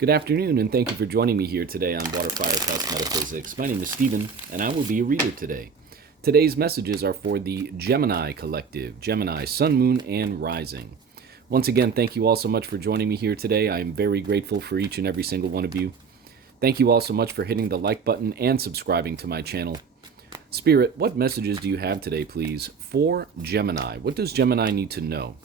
Good afternoon, and thank you for joining me here today on WATERFIRECUSP Metaphysics. My name is Stephen, and I will be your reader today. Today's messages are for the Gemini Collective, Gemini, Sun, Moon, and Rising. Once again, thank you all so much for joining me here today. I am very grateful for each and every single one of you. Thank you all so much for hitting the like button and subscribing to my channel. Spirit, what messages do you have today, please, for Gemini? What does Gemini need to know?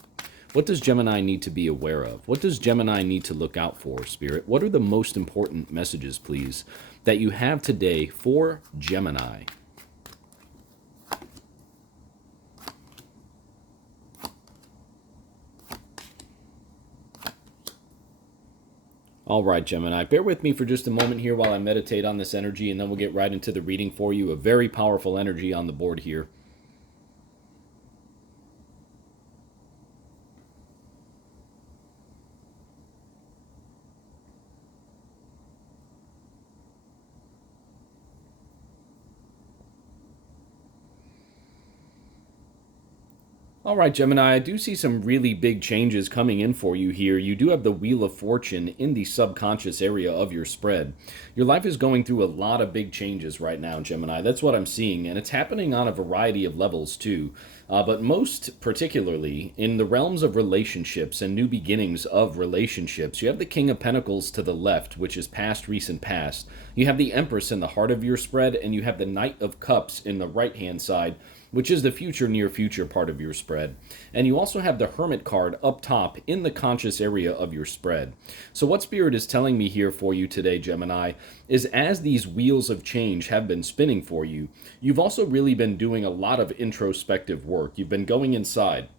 What does Gemini need to be aware of? What does Gemini need to look out for, Spirit? What are the most important messages, please, that you have today for Gemini? All right, Gemini, bear with me for just a moment here while I meditate on this energy, and then we'll get right into the reading for you. A very powerful energy on the board here. All right, Gemini, I do see some really big changes coming in for you here. You do have the Wheel of Fortune in the subconscious area of your spread. Your life is going through a lot of big changes right now, Gemini. That's what I'm seeing, and it's happening on a variety of levels too. But most particularly in the realms of relationships and new beginnings of relationships. You have the King of Pentacles to the left, which is past, recent, past. You have the Empress in the heart of your spread, and you have the Knight of Cups in the right-hand side, which is the future, near future part of your spread. And you also have the Hermit card up top in the conscious area of your spread. So what Spirit is telling me here for you today, Gemini, is as these wheels of change have been spinning for you, you've also really been doing a lot of introspective work. You've been going inside,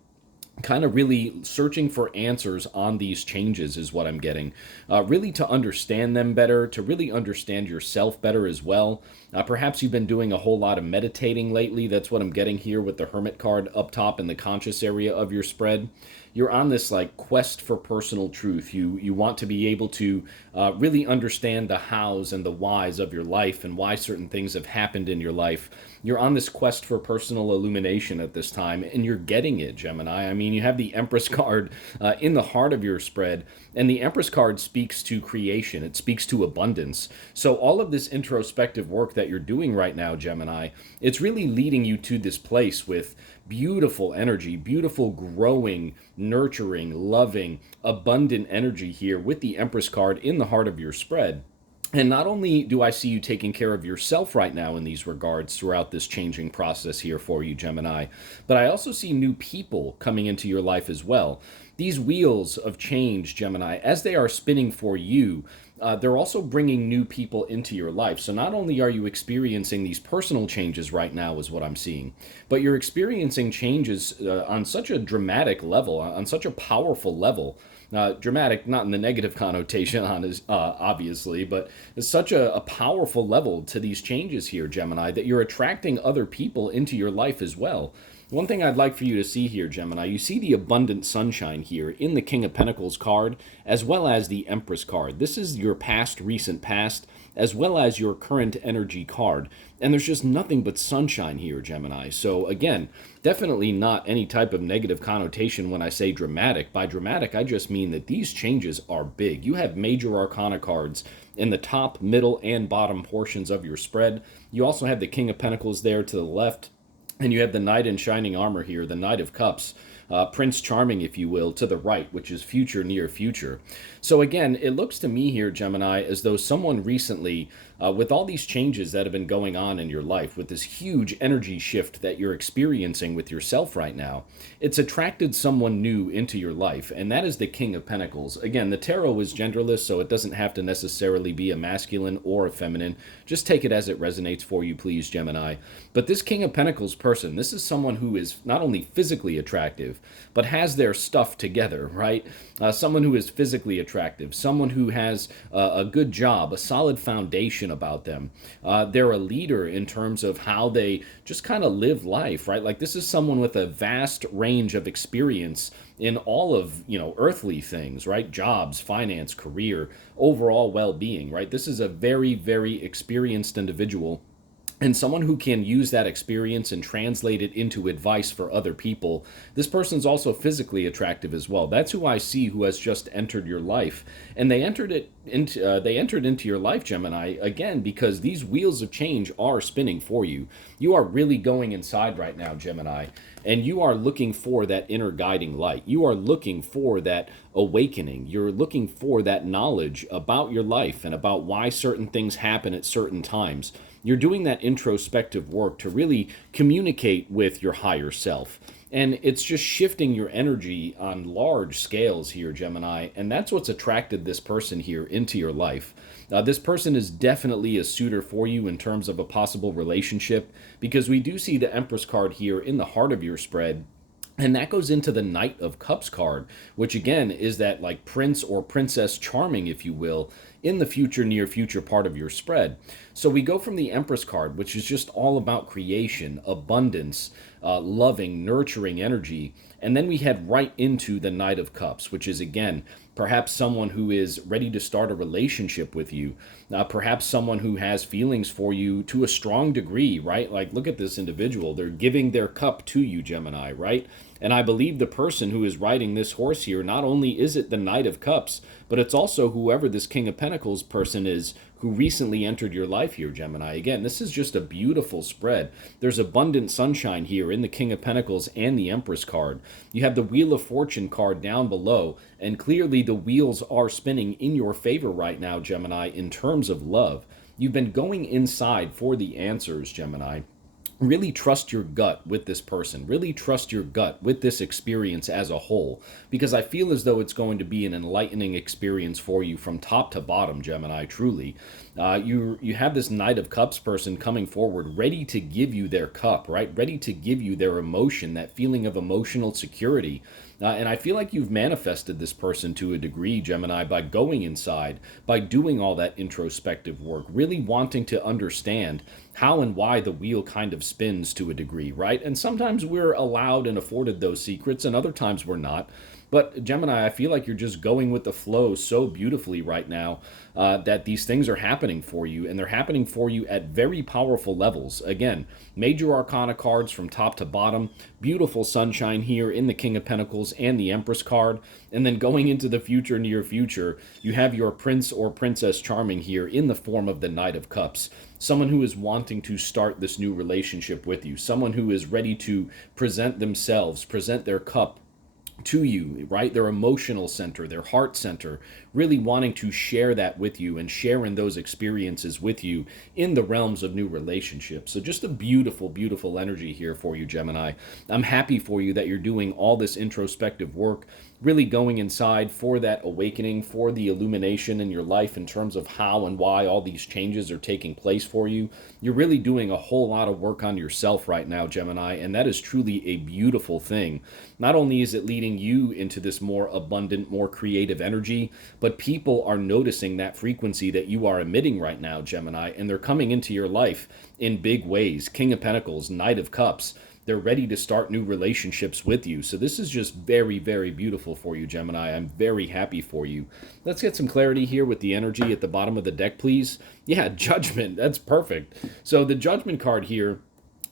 kind of really searching for answers on these changes is what I'm getting. Really to understand them better, to really understand yourself better as well. Perhaps you've been doing a whole lot of meditating lately. That's what I'm getting here with the Hermit card up top in the conscious area of your spread. You're on this like quest for personal truth. You want to be able to really understand the hows and the whys of your life and why certain things have happened in your life. You're on this quest for personal illumination at this time, and you're getting it, Gemini. I mean, you have the Empress card in the heart of your spread, and the Empress card speaks to creation. It speaks to abundance. So all of this introspective work that you're doing right now, Gemini, it's really leading you to this place with beautiful energy, beautiful, growing, nurturing, loving, abundant energy here with the Empress card in the heart of your spread. And not only do I see you taking care of yourself right now in these regards throughout this changing process here for you, Gemini, but I also see new people coming into your life as well. These wheels of change, Gemini, as they are spinning for you, they're also bringing new people into your life. So not only are you experiencing these personal changes right now is what I'm seeing, but you're experiencing changes on such a dramatic level, on such a powerful level. Dramatic, not in the negative connotation, obviously, but it's such a powerful level to these changes here, Gemini, that you're attracting other people into your life as well. One thing I'd like for you to see here, Gemini, you see the abundant sunshine here in the King of Pentacles card, as well as the Empress card. This is your past, recent past, as well as your current energy card. And there's just nothing but sunshine here, Gemini. So again, definitely not any type of negative connotation when I say dramatic. By dramatic, I just mean that these changes are big. You have major arcana cards in the top, middle, and bottom portions of your spread. You also have the King of Pentacles there to the left. And you have the Knight in shining armor here, the Knight of Cups, Prince Charming, if you will, to the right, which is future, near future. So again, it looks to me here, Gemini, as though someone recently, with all these changes that have been going on in your life, with this huge energy shift that you're experiencing with yourself right now, it's attracted someone new into your life, and that is the King of Pentacles. Again, the tarot is genderless, so it doesn't have to necessarily be a masculine or a feminine. Just take it as it resonates for you, please, Gemini. But this King of Pentacles person, this is someone who is not only physically attractive, but has their stuff together, right? Someone who is physically attractive, someone who has a good job, a solid foundation about them. They're a leader in terms of how they just kind of live life, right? Like this is someone with a vast range of experience in all of, earthly things, right? Jobs, finance, career, overall well-being, right? This is a very, very experienced individual and someone who can use that experience and translate it into advice for other people. This person's also physically attractive as well. That's who I see, who has just entered your life, and they entered into your life, Gemini, again because these wheels of change are spinning for you. You are really going inside right now, Gemini, and you are looking for that inner guiding light. You are looking for that awakening. You're looking for that knowledge about your life and about why certain things happen at certain times. You're doing that introspective work to really communicate with your higher self. And it's just shifting your energy on large scales here, Gemini. And that's what's attracted this person here into your life. This person is definitely a suitor for you in terms of a possible relationship, because we do see the Empress card here in the heart of your spread. And that goes into the Knight of Cups card, which again is that like prince or princess charming, if you will, in the future, near future part of your spread. So we go from the Empress card, which is just all about creation, abundance, loving, nurturing energy. And then we head right into the Knight of Cups, which is again, perhaps someone who is ready to start a relationship with you, perhaps someone who has feelings for you to a strong degree, right? Like, look at this individual. They're giving their cup to you, Gemini, right? And I believe the person who is riding this horse here, not only is it the Knight of Cups, but it's also whoever this King of Pentacles person is who recently entered your life here, Gemini. Again, this is just a beautiful spread. There's abundant sunshine here in the King of Pentacles and the Empress card. You have the Wheel of Fortune card down below, and clearly the wheels are spinning in your favor right now, Gemini, in terms of love. You've been going inside for the answers, Gemini. Really trust your gut with this person. Really trust your gut with this experience as a whole, because I feel as though it's going to be an enlightening experience for you from top to bottom, Gemini, truly. You have this Knight of Cups person coming forward, ready to give you their cup, right? Ready to give you their emotion, that feeling of emotional security. And I feel like you've manifested this person to a degree, Gemini, by going inside, by doing all that introspective work, really wanting to understand how and why the wheel kind of spins to a degree, right? And sometimes we're allowed and afforded those secrets, and other times we're not. But Gemini, I feel like you're just going with the flow so beautifully right now, that these things are happening for you, and they're happening for you at very powerful levels. Again, major arcana cards from top to bottom, beautiful sunshine here in the King of Pentacles and the Empress card, and then going into the future, near future, you have your Prince or Princess Charming here in the form of the Knight of Cups. Someone who is wanting to start this new relationship with you, someone who is ready to present themselves, present their cup to you, right? Their emotional center, their heart center, really wanting to share that with you and share in those experiences with you in the realms of new relationships. So just a beautiful, beautiful energy here for you, Gemini. I'm happy for you that you're doing all this introspective work, really going inside for that awakening, for the illumination in your life in terms of how and why all these changes are taking place for you. You're really doing a whole lot of work on yourself right now, Gemini, and that is truly a beautiful thing. Not only is it leading you into this more abundant, more creative energy, but people are noticing that frequency that you are emitting right now, Gemini, and they're coming into your life in big ways. King of Pentacles, Knight of Cups. They're ready to start new relationships with you. So this is just very, very beautiful for you, Gemini. I'm very happy for you. Let's get some clarity here with the energy at the bottom of the deck, please. Yeah, Judgment. That's perfect. So the Judgment card here,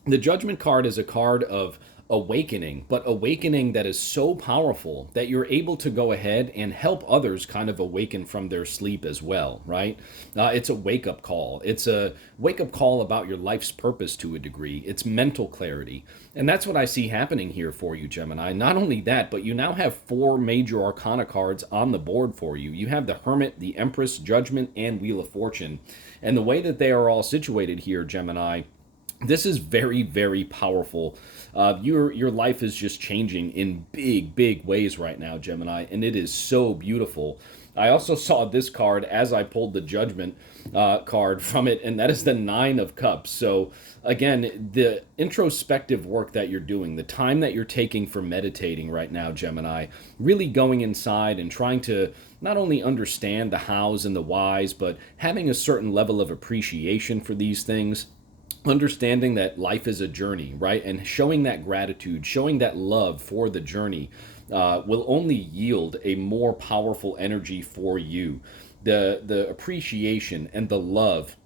the Judgment card is a card of awakening, but awakening that is so powerful that you're able to go ahead and help others kind of awaken from their sleep as well, right? It's a wake-up call. It's a wake-up call about your life's purpose to a degree. It's mental clarity. And that's what I see happening here for you, Gemini. Not only that, but you now have 4 major arcana cards on the board for you. You have the Hermit, the Empress, Judgment, and Wheel of Fortune. And the way that they are all situated here, Gemini, this is very, very powerful. Your life is just changing in big, big ways right now, Gemini, and it is so beautiful. I also saw this card as I pulled the Judgment card from it, and that is the 9 of Cups. So again, the introspective work that you're doing, the time that you're taking for meditating right now, Gemini, really going inside and trying to not only understand the hows and the whys, but having a certain level of appreciation for these things, understanding that life is a journey, right? And showing that gratitude, showing that love for the journey will only yield a more powerful energy for you. The appreciation and the love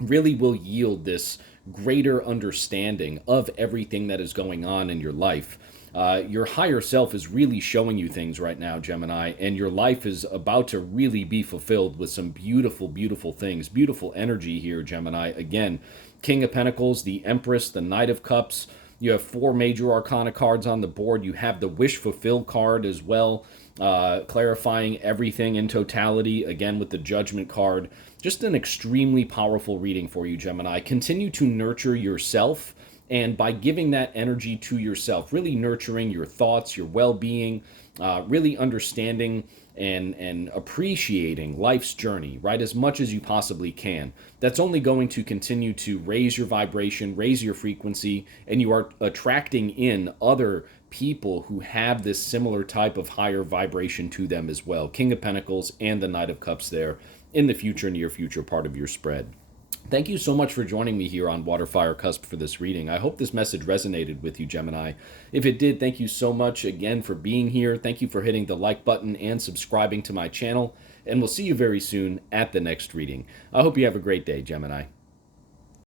really will yield this greater understanding of everything that is going on in your life. Your higher self is really showing you things right now, Gemini, and your life is about to really be fulfilled with some beautiful, beautiful things. Beautiful energy here, Gemini. Again, King of Pentacles, the Empress, the Knight of Cups. You have 4 major arcana cards on the board. You have the Wish Fulfill card as well, clarifying everything in totality, again with the Judgment card. Just an extremely powerful reading for you, Gemini. Continue to nurture yourself, and by giving that energy to yourself, really nurturing your thoughts, your well-being, really understanding and appreciating life's journey, right, as much as you possibly can. That's only going to continue to raise your vibration, raise your frequency, and you are attracting in other people who have this similar type of higher vibration to them as well. King of Pentacles and the Knight of Cups there in the future, near future part of your spread. Thank you so much for joining me here on Waterfire Cusp for this reading. I hope this message resonated with you, Gemini. If it did, thank you so much again for being here. Thank you for hitting the like button and subscribing to my channel. And we'll see you very soon at the next reading. I hope you have a great day, Gemini.